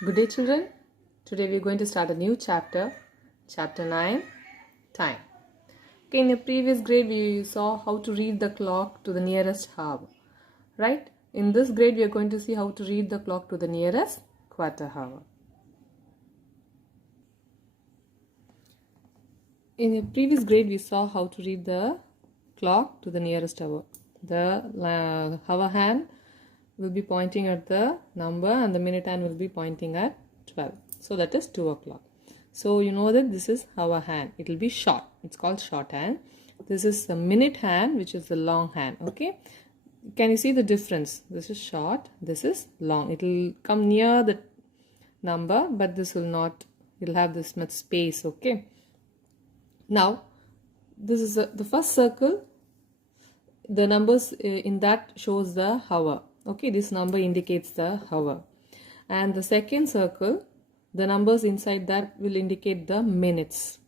Good day, children. Today we are going to start a new chapter, chapter 9, time. Okay, in the previous grade we saw how to read the clock to the nearest hour, right? In this grade we are going to see how to read the clock to the nearest quarter hour. In the previous grade we saw how to read the clock to the nearest hour. The hour hand will be pointing at the number and the minute hand will be pointing at 12. So that is 2 o'clock. So you know that this is hour hand. It will be short. It's called short hand. This is the minute hand, which is the long hand. Okay. Can you see the difference? This is short. This is long. It will come near the number, but this will not. It will have this much space. Okay. Now, this is the first circle. The numbers in that shows the hour. Okay, this number indicates the hour. And the second circle, the numbers inside that will indicate the minutes.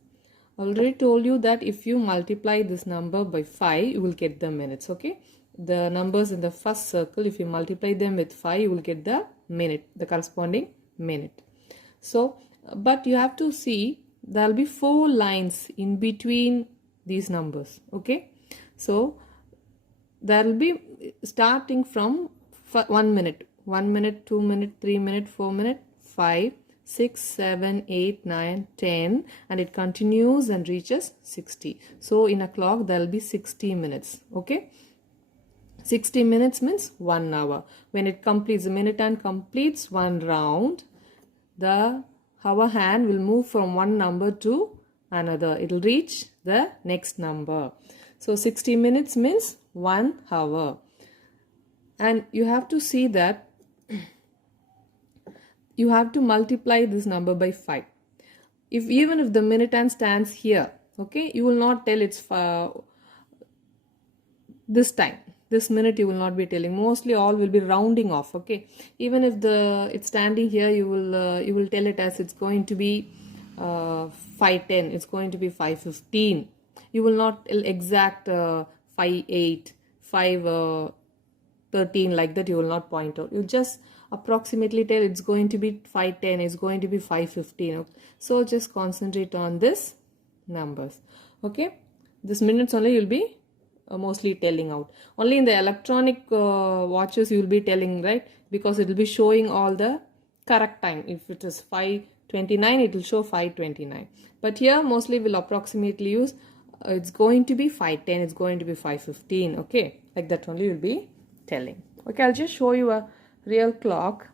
I already told you that if you multiply this number by 5, you will get the minutes. Okay, the numbers in the first circle, if you multiply them with 5, you will get the minute, the corresponding minute. So, but you have to see there will be 4 lines in between these numbers. Okay, so there will be starting from 1 minute, 1 minute, 2 minute, 3 minute, 4 minute, 5, 6, 7, 8, 9, 10, and it continues and reaches 60. So in a clock there will be 60 minutes. Okay, 60 minutes means 1 hour. When it completes, the minute hand completes 1 round, the hour hand will move from one number to another. It will reach the next number. So 60 minutes means 1 hour. And you have to see that you have to multiply this number by 5. Even if the minute hand stands here, okay, you will not tell it's this time. This minute you will not be telling. Mostly all will be rounding off. Okay, even if it's standing here, you will tell it as it's going to be 5:10. It's going to be 5:15. You will not tell exact 5:08, 5:13 like that. You will not point out. You just approximately tell it's going to be 5:10. It's going to be 5:15. Okay? So just concentrate on this numbers. Okay, this minutes only you'll be mostly telling out. Only in the electronic watches you will be telling, right? Because it will be showing all the correct time. If it is 5:29, it will show 5:29. But here mostly we'll approximately use it's going to be 5:10, it's going to be 5:15. Okay, like that only you'll be telling. Okay, I'll just show you a real clock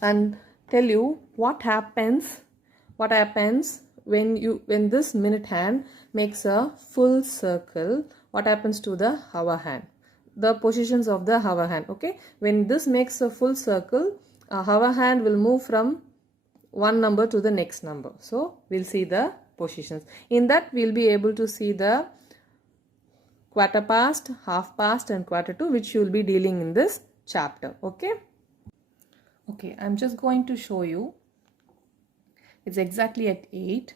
and tell you what happens when this minute hand makes a full circle. What happens to the hour hand, the positions of the hour hand. Okay, when this makes a full circle, hour hand will move from one number to the next number. So we'll see the positions. In that we'll be able to see the quarter past, half past and quarter to, which you will be dealing in this chapter. Okay, I'm just going to show you. It's exactly at 8.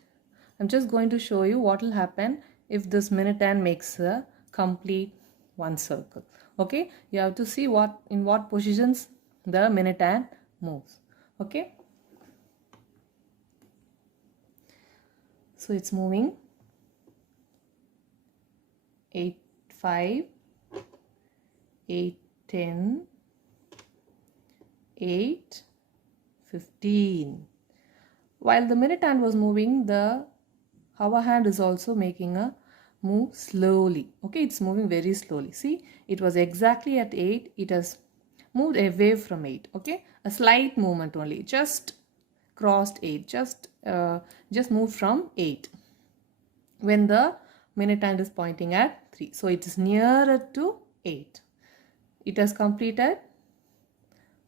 I'm just going to show you what will happen if this minute hand makes a complete one circle. Okay, you have to see in what positions the minute hand moves. Okay, so it's moving 8:05, 8:10, 8:15. While the minute hand was moving, the hour hand is also making a move slowly. Okay, it's moving very slowly. See, it was exactly at 8. It has moved away from 8. Okay, a slight movement only. Just crossed 8. Just moved from 8. When the minute hand is pointing at 3. So it is nearer to 8. It has completed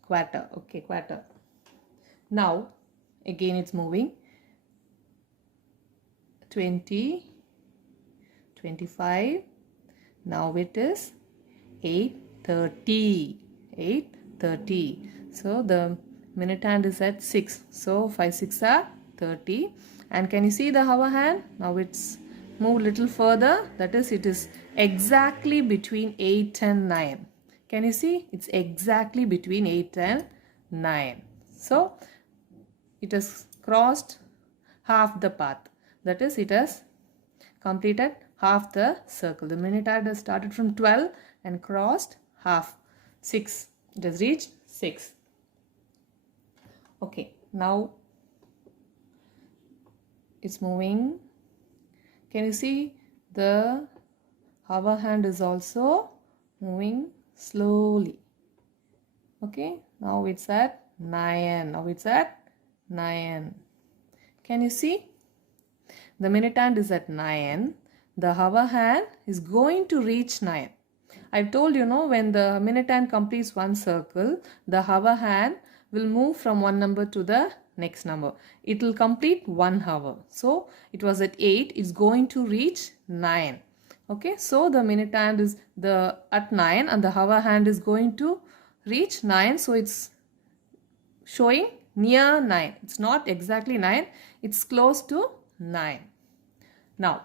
quarter. Okay, quarter. Now, again it's moving 20, 25. Now it is 8:30. 8:30. So the minute hand is at 6. So 5 6 are 30. And can you see the hour hand? Now it's moved little further. That is, it is exactly between 8 and 9. Can you see? It's exactly between 8 and 9. So it has crossed half the path. That is, it has completed half the circle. The minute hand has started from 12 and crossed half. 6. It has reached 6. Okay, now it's moving. Can you see the hover hand is also moving slowly? Okay, now it's at 9. Now it's at 9. Can you see? The minute hand is at 9. The hover hand is going to reach 9. I've told you, when the minute hand completes one circle, the hover hand will move from one number to the next number. It will complete one hover. So it was at 8. It's going to reach 9. Okay, so the minute hand is at 9 and the hover hand is going to reach 9. So it's showing near 9. It's not exactly 9. It's close to 9. Now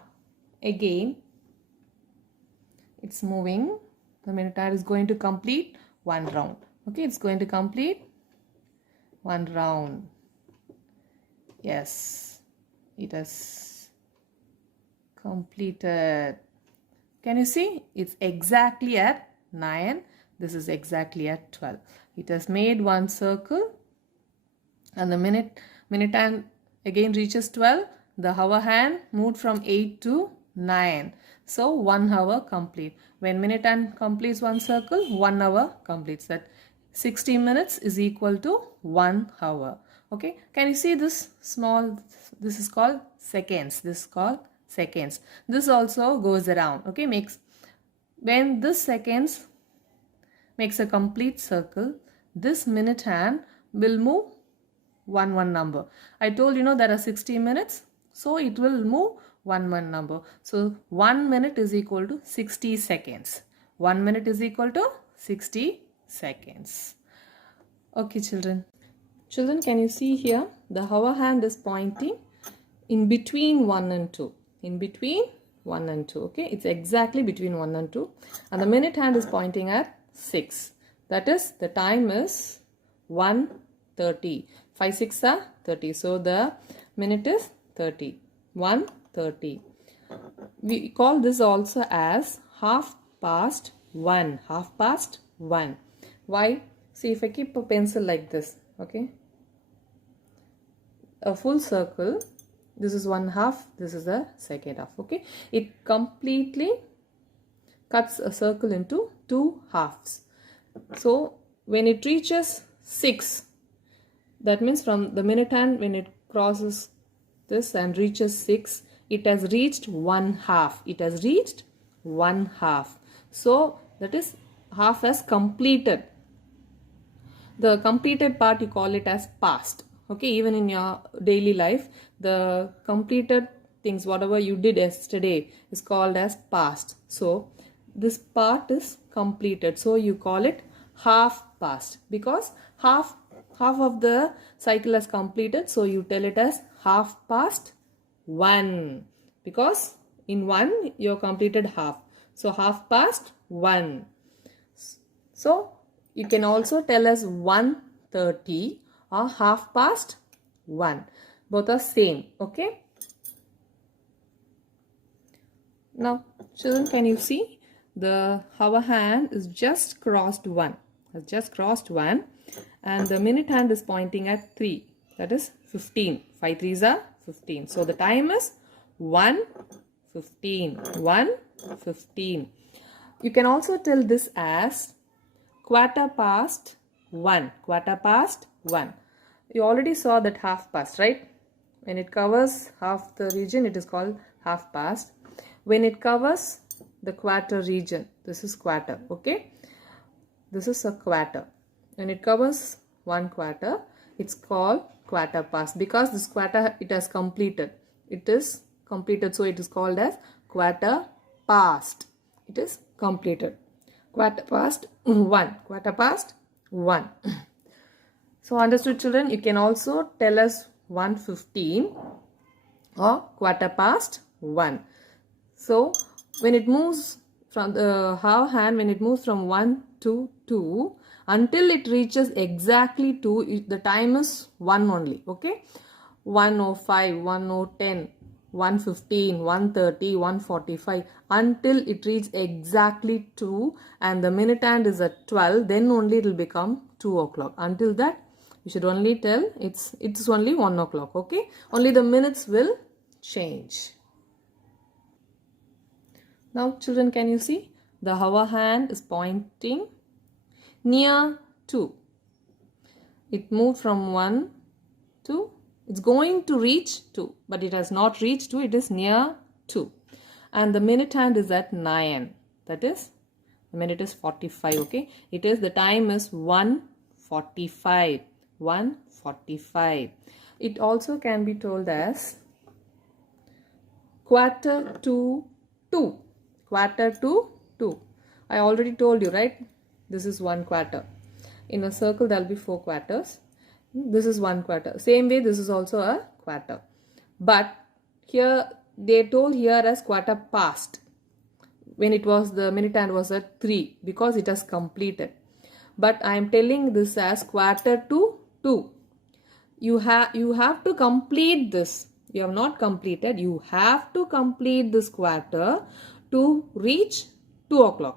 again it's moving. The minute hand is going to complete one round. Okay, it's going to complete one round. Yes, it has completed. Can you see? It's exactly at 9. This is exactly at 12. It has made one circle and the minute hand again reaches 12. The hover hand moved from 8 to 9. So 1 hour complete. When minute hand completes one circle, 1 hour completes. That 60 minutes is equal to 1 hour. Okay, can you see this small? This is called seconds. This is called seconds. This also goes around. Okay, when this seconds makes a complete circle, this minute hand will move one number. I told there are 60 minutes, so it will move one number. So 1 minute is equal to 60 seconds. 1 minute is equal to 60 seconds. Okay, children. Children, can you see here? The hover hand is pointing in between 1 and 2. In between 1 and 2. Okay, it's exactly between 1 and 2. And the minute hand is pointing at 6. That is, the time is 1:30. 5 6 are 30. So the minute is 30. 1:30. We call this also as half past 1. Half past 1. Why? See, if I keep a pencil like this, okay, a full circle, this is one half, this is the second half. Okay, it completely cuts a circle into two halves. So when it reaches 6, that means from the minute hand, when it crosses this and reaches 6, it has reached one half. It has reached one half. So that is, half has completed. The completed part, you call it as past. Okay, even in your daily life, the completed things, whatever you did yesterday, is called as past. So this part is completed. So you call it half past, because half of the cycle has completed. So you tell it as half past 1, because in 1 you have completed half. So half past 1. So you can also tell us 1:30 or half past 1. Both are same. Okay. Now children, can you see the hover hand is just crossed 1. Has just crossed 1, and the minute hand is pointing at 3. That is 15. 5 3s are 15. So the time is 1:15. 1:15. You can also tell this as quarter past 1. Quarter past 1. You already saw that half past, right? When it covers half the region, it is called half past. When it covers the quarter region, this is quarter. Okay, this is a quarter. When it covers 1 quarter, it's called quarter past, because this quarter, it has completed. It is completed, so it is called as quarter past. It is completed. Quarter past 1. Quarter past 1. So understood, children? You can also tell us 1:15 or quarter past 1. So when it moves from the hour hand, when it moves from 1 to 2 until it reaches exactly 2, the time is 1 only. Okay, 1:05, 1:10, 1:15, 1:30, 1:45 until it reaches exactly 2, and the minute hand is at 12, then only it will become 2 o'clock. Until that, you should only tell it's only 1 o'clock. Okay, only the minutes will change. Now children, can you see the hour hand is pointing near 2. It moved from 1 to, it's going to reach 2, but it has not reached 2, it is near 2. And the minute hand is at 9. That is, the minute is 45. Okay, it is, the time is 1:45. 1:45. It also can be told as quarter to 2. Quarter to 2. I already told you, right? This is 1 quarter. In a circle, there will be 4 quarters. This is 1 quarter. Same way, this is also a quarter. But here, they told here as quarter past, when it was, the minute hand was at 3, because it has completed. But I am telling this as quarter to 2. You have to complete this. You have not completed. You have to complete this quarter to reach 2 o'clock.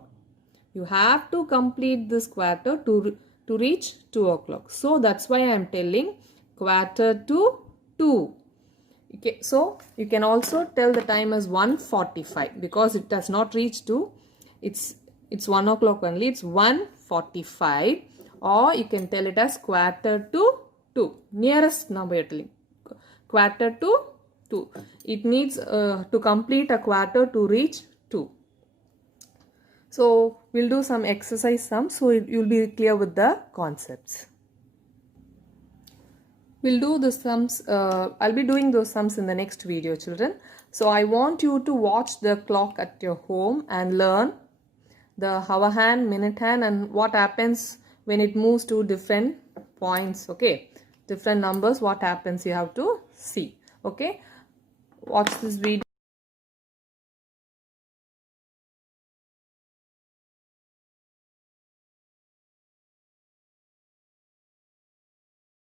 You have to complete this quarter to reach 2 o'clock. So that's why I am telling quarter to 2. Okay, so you can also tell the time as 1:45 because it has not reached 2. It's 1 o'clock only. It's 1:45, or you can tell it as quarter to 2. Nearest number you're telling. Quarter to 2. It needs to complete a quarter to reach 2. So we'll do some exercise sums so you'll be clear with the concepts. We'll do the sums. I'll be doing those sums in the next video, children. So I want you to watch the clock at your home and learn the hour hand, minute hand, and what happens when it moves to different points. Okay, different numbers, what happens you have to see. Okay, watch this video.